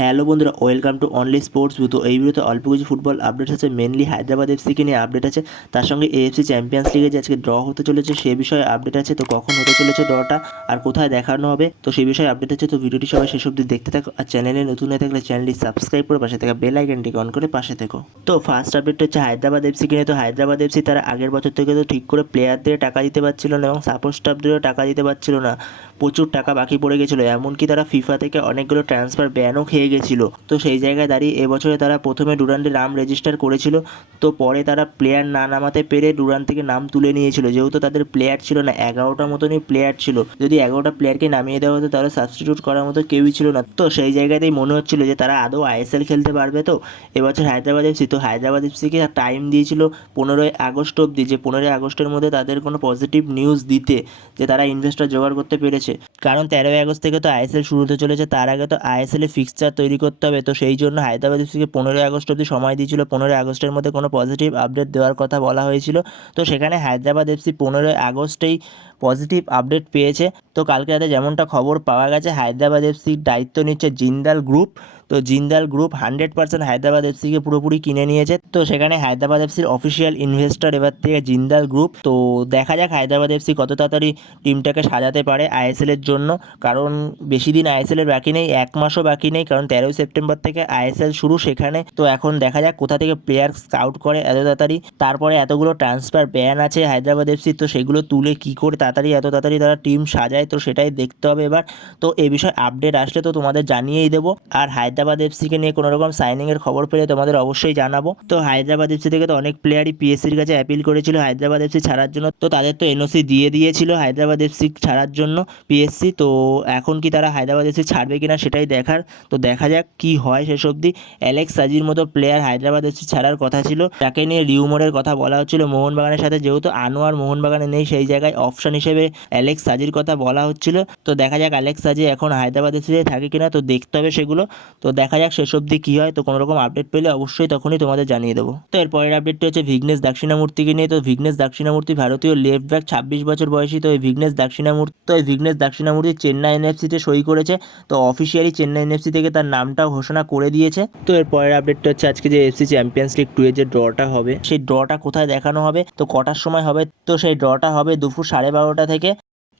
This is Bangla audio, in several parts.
হ্যালো বন্ধুরা ওয়েলকাম টু অনলি স্পোর্টস তো এই ভিডিওতে অল্প কিছু ফুটবল আপডেট আছে। মেনলি হায়দ্রাবাদ এফসিকে নিয়ে আপডেট আছে। তার সঙ্গে এএফসি চ্যাম্পিয়ন্স লিগে যে আজকে ড্র হতে চলেছে, সে বিষয়ে আপডেট আছে। তো কখন হতে চলেছে ড্রটা আর কোথায় দেখানো হবে, তো সেই বিষয়ে আপডেট আছে। তো ভিডিওটি সবাই শেষ অবধি দেখতে থাকো আর চ্যানেলে নতুন হয়ে থাকলে চ্যানেলটি সাবস্ক্রাইব করে পাশে থাকা বেল আইকনটিকে অন করে পাশে থেকো। তো ফার্স্ট আপডেট হচ্ছে হায়দ্রাবাদ এফসিকে নিয়ে। তো হায়দ্রাবাদ এফসি তারা আগের বছর থেকে তো ঠিক করে প্লেয়ারদের টাকা দিতে পারছিল না এবং সাপোর্ট স্টাফদেরও টাকা দিতে পারছিল না। প্রচুর টাকা বাকি পড়ে গেছিল। এমনকি তারা ফিফা থেকে অনেকগুলো ট্রান্সফার ব্যানও খেয়ে গেছিল। তো সেই জায়গায় দাঁড়িয়ে এবছরে তারা প্রথমে ডুরান্ডে নাম রেজিস্টার করেছিল। তো পরে তারা প্লেয়ার না নামাতে পেরে ডুরান থেকে নাম তুলে নিয়েছিল। যেহেতু তাদের প্লেয়ার ছিল না, এগারোটা মতনই প্লেয়ার ছিল। যদি এগারোটা প্লেয়ারকে নামিয়ে দেওয়া হতো, তাহলে সাবস্টিটিউট করার মতো কেউই ছিল না। তো সেই জায়গাতেই মনে হচ্ছিল যে তারা আদৌ আইএসএল খেলতে পারবে তো? এবছর হায়দ্রাবাদ এফসি তো হায়দ্রাবাদ এফসিকে টাইম দিয়েছিল পনেরোই আগস্ট অবধি, যে পনেরোই আগস্টের মধ্যে তাদের কোনো পজিটিভ নিউজ দিতে, যে তারা ইনভেস্টর জোগাড় করতে পেরেছে। কারণ তেরোই আগস্ট থেকে তো আইএসএল শুরু হতে চলেছে, তার আগে তো আইএসএল এর ফিক্সচার তৈরি করতে হবে। তো সেই জন্য হায়দ্রাবাদ এফসিকে পনেরোই আগস্ট অবধি সময় দিয়েছিল। পনেরোই আগস্টের মধ্যে কোনো পজিটিভ আপডেট দেওয়ার কথা বলা হয়েছিল। তো সেখানে হায়দ্রাবাদ এফসি পনেরোই আগস্টেই পজিটিভ আপডেট পেয়েছে। তো কালকে রাতে যেমনটা খবর পাওয়া গেছে, হায়দ্রাবাদ এফসির দায়িত্ব নিচ্ছে জিন্দাল গ্রুপ তো Jindal group hundred percent Hyderabad এফসিকে পুরোপুরি কিনে নিয়েছে। তো সেখানে হায়দ্রাবাদ এফসির অফিসিয়াল ইনভেস্টর এবার থেকে জিন্দাল গ্রুপ। তো দেখা যাক হায়দ্রাবাদ এফসি কত তাড়াতাড়ি টিমটাকে সাজাতে পারে আইএসএলের জন্য। কারণ বেশি দিন আইএসএলের বাকি নেই, এক মাসও বাকি নেই, কারণ তেরোই সেপ্টেম্বর থেকে আইএসএল শুরু সেখানে। তো এখন দেখা যাক কোথা থেকে প্লেয়ার স্কাউট করে এত তাড়াতাড়ি। তারপরে এতগুলো ট্রান্সফার ব্যান আছে হায়দ্রাবাদ এফসি তো সেগুলো তুলে কী করে তাড়াতাড়ি, এত তাড়াতাড়ি তারা টিম সাজায়, তো সেটাই দেখতে হবে এবার। তো এ বিষয়ে আপডেট আসলে তো তোমাদের জানিয়েই দেবো। আর হায়দ্রাবাদ এফসিকে নিয়ে কোনো রকম সাইনিংয়ের খবর পেলে তোমাদের অবশ্যই জানাব। তো হায়দ্রাবাদ এফসি থেকে তো অনেক প্লেয়ারই পিএসসির কাছে অ্যাপিল করেছিল। হায়দ্রাবাদ এফসি ছাড়ার জন্য তো তাদের তো এনওসি দিয়ে দিয়েছিল হায়দ্রাবাদ এফসি ছাড়ার জন্য পিএসসি তো এখন কি তারা হায়দ্রাবাদ এফসি ছাড়বে কিনা সেটাই দেখার। তো দেখা যাক কি হয় শেষ অবধি। অ্যালেক্স সাজির মতো প্লেয়ার হায়দ্রাবাদ এফসি ছাড়ার কথা ছিল। তাকে নিয়ে রিউমোরের কথা বলা হচ্ছিল। মোহনবাগানের সাথে যেহেতু আনোয়ার মোহনবাগানে নেই, সেই জায়গায় অপশন হিসেবে অ্যালেক্স সাজির কথা বলা হচ্ছিল। তো দেখা যাক অ্যালেক্স সাজি এখন হায়দ্রাবাদ এফসিতে থাকে কিনা। তো দেখতে হবে সেগুলো। তো দেখা যাক শেষ অবধি কী হয়। তো কোনো রকম আপডেট পেলে অবশ্যই তখনই তোমাদের জানিয়ে দেবো। তো এর পরের আপডেটটি হচ্ছে ভিঘ্নেশ দাক্ষিণামূর্তিকে নিয়ে। তো ভিঘ্নেশ দাক্ষিণামূর্তি ভারতীয় লেফট ব্যাক ছাব্বিশ বছর বয়সী। তো এই ভিঘ্নেশ দাক্ষিণামূর্তি, তো এই ভিঘ্নেশ দাক্ষিণামূর্তি চেন্নাই এনএফসিতে সই করেছে। তো অফিসিয়ালি চেন্নাই এনএফসি থেকে তার নামটাও ঘোষণা করে দিয়েছে। তো এর পরের আপডেটটা হচ্ছে আজকে যে এফসি চ্যাম্পিয়ন্স লিগ টু এর যে ড্রটা হবে, সেই ড্রটা কোথায় দেখানো হবে? তো কটার সময় হবে? তো সেই ড্রটা হবে দুপুর সাড়ে বারোটা থেকে।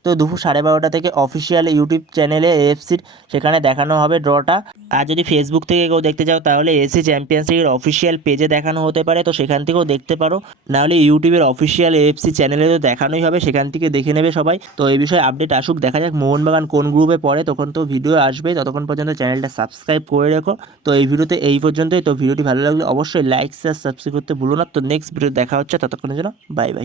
তো দুপুর সাড়ে বারোটা থেকে অফিসিয়াল ইউটিউব চ্যানেলে এএফসির সেখানে দেখানো হবে ড্রটা আর যদি ফেসবুক থেকে কেউ দেখতে চাও, তাহলে এএফসি চ্যাম্পিয়ন্স লিগের অফিসিয়াল পেজে দেখানো হতে পারে, তো সেখান থেকেও দেখতে পারো। নাহলে ইউটিউবের অফিসিয়াল এএফসি চ্যানেলে তো দেখানোই হবে, সেখান থেকে দেখে নেবে সবাই। তো এই বিষয়ে আপডেট আসুক, দেখা যাক মোহনবাগান কোন গ্রুপে পড়ে, তখন তো ভিডিও আসবে। ততক্ষণ পর্যন্ত চ্যানেলটা সাবস্ক্রাইব করে রেখো। তো এই ভিডিওতে এই পর্যন্তই। তো ভিডিওটি ভালো লাগলে অবশ্যই লাইক শেয়ার সাবস্ক্রাইব করতে ভুলো না। তো নেক্সট ভিডিও দেখা হচ্ছে, ততক্ষণের জন্য বাই বাই